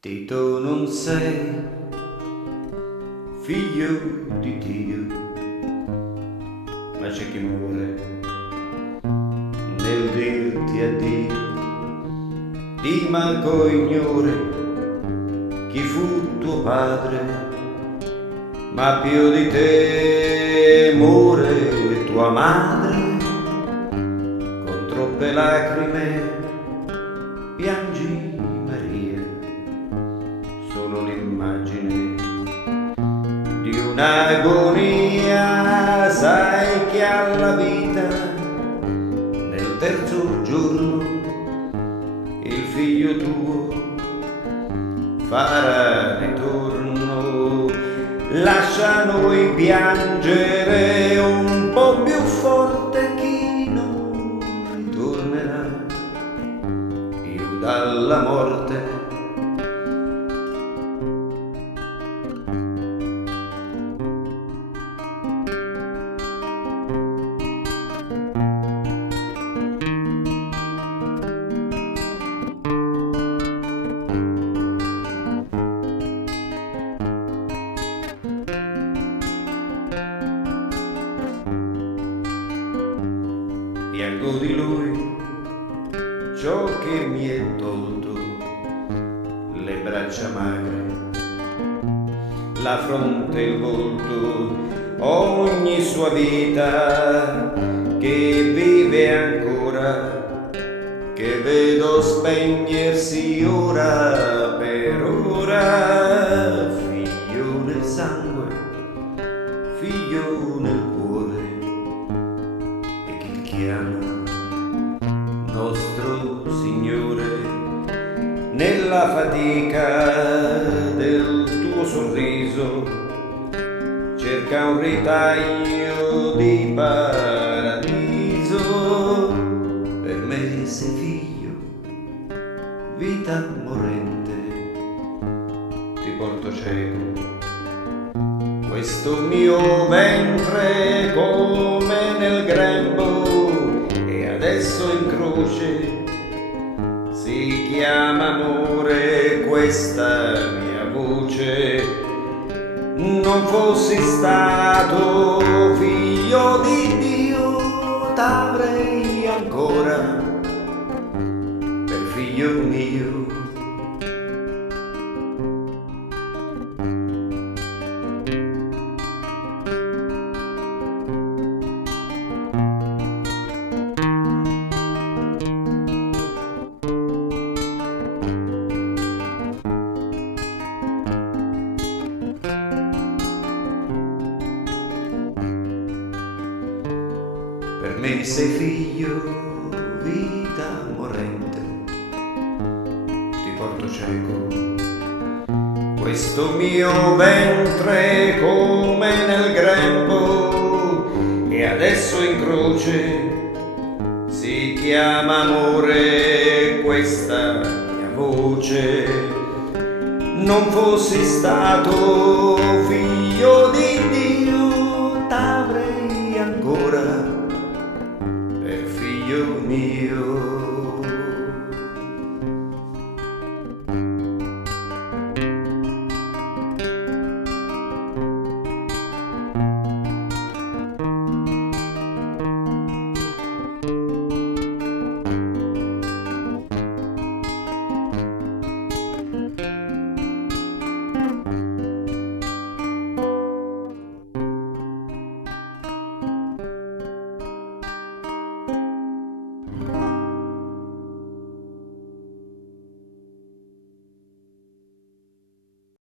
Tito, non sei figlio di Dio, ma c'è chi muore nel dirti addio. Di manco ignore chi fu tuo padre, ma più di te muore tua madre. Con troppe lacrime piangi Maria, solo l'immagine di un'agonia. Sai che alla vita nel terzo giorno il figlio tuo farà ritorno. Lascia noi piangere un po' più forte chi non ritornerà più dalla morte. Piango di lui ciò che mi è tolto, le braccia magre, la fronte, il volto, ogni sua vita che vive ancora, che vedo spegnersi ora per ora. Figlio nel sangue, figlio nel cuore, chiama nostro Signore. Nella fatica del tuo sorriso cerca un ritaglio di paradiso. Per me sei figlio, vita morente, ti porto cieco questo mio ventre come nel grembo, e adesso in croce si chiama amore questa mia voce. Non fossi stato figlio di Dio, t'avrei ancora per figlio mio. Per me sei figlio, vita morente, ti porto cieco questo mio ventre come nel grembo, e adesso in croce si chiama amore questa mia voce. Non fossi stato figlio di Dio,